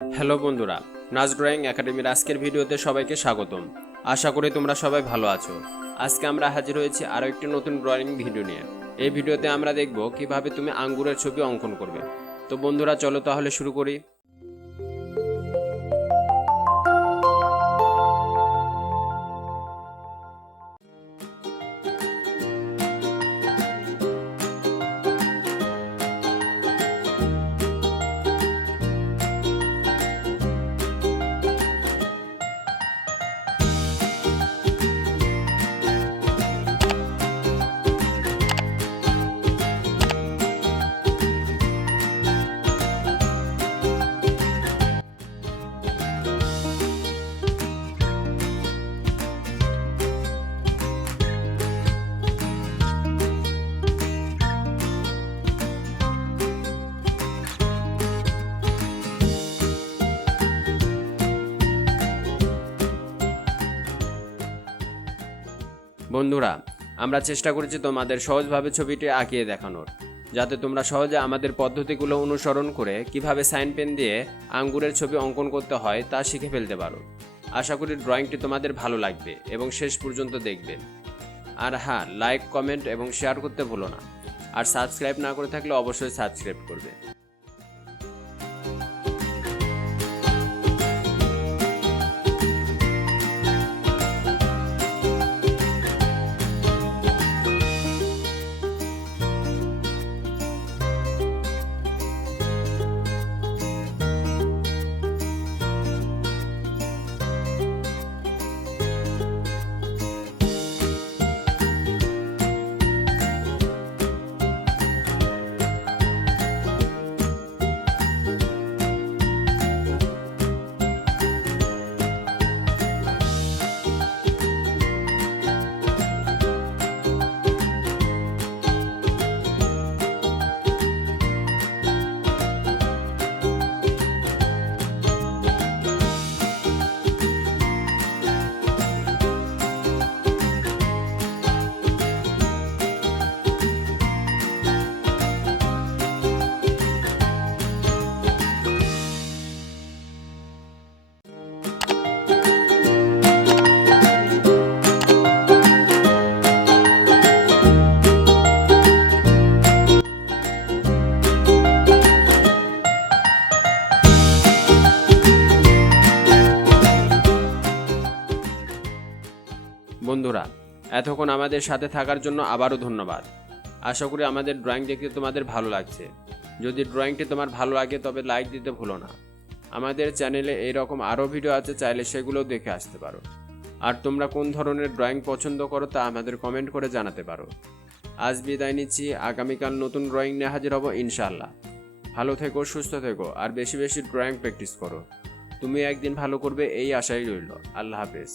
Hello বন্ধুরা, নাস drawing একাডেমির আজকের ভিডিওতে সবাইকে স্বাগতম। আশা করি তোমরা সবাই ভালো আছো। আজকে আমরা হাজির হয়েছি আরও একটি নতুন ড্রয়িং ভিডিও নিয়ে। এই ভিডিওতে আমরা দেখব কিভাবে তুমি আঙ্গুরের ছবি অঙ্কন করবে। তো বন্ধুরা চলো তাহলে শুরু করি। বন্ধুরা, আমরা চেষ্টা করেছি তোমাদের সহজভাবে ছবিটি আঁকিয়ে দেখানোর, যাতে তোমরা সহজে আমাদের পদ্ধতিগুলো অনুসরণ করে কিভাবে সাইন পেন দিয়ে আঙ্গুরের ছবি অঙ্কন করতে হয় তা শিখে ফেলতে পারো। আশা করি ড্রয়িংটি তোমাদের ভালো লাগবে এবং শেষ পর্যন্ত দেখবেন। আর হ্যাঁ, লাইক, কমেন্ট এবং শেয়ার করতে ভুলো না। আর সাবস্ক্রাইব না করে থাকলে অবশ্যই সাবস্ক্রাইব করবে। বন্ধুরা, এতক্ষণ আমাদের সাথে থাকার জন্য আবারও ধন্যবাদ। আশা করি আমাদের ড্রয়িং দেখতে তোমাদের ভালো লাগছে। যদি ড্রয়িংটি তোমার ভালো লাগে তবে লাইক দিতে ভুলো না। আমাদের চ্যানেলে এইরকম আরও ভিডিও আছে, চাইলে সেগুলোও দেখে আসতে পারো। আর তোমরা কোন ধরনের ড্রয়িং পছন্দ করো তা আমাদের কমেন্ট করে জানাতে পারো। আজ বিদায় নিচ্ছি, আগামীকাল নতুন ড্রয়িং নিয়ে হাজির হব ইনশাআল্লাহ। ভালো থেকো, সুস্থ থেকো আর বেশি বেশি ড্রয়িং প্র্যাকটিস করো। তুমি একদিন ভালো করবে এই আশাই রইল। আল্লাহ হাফেজ।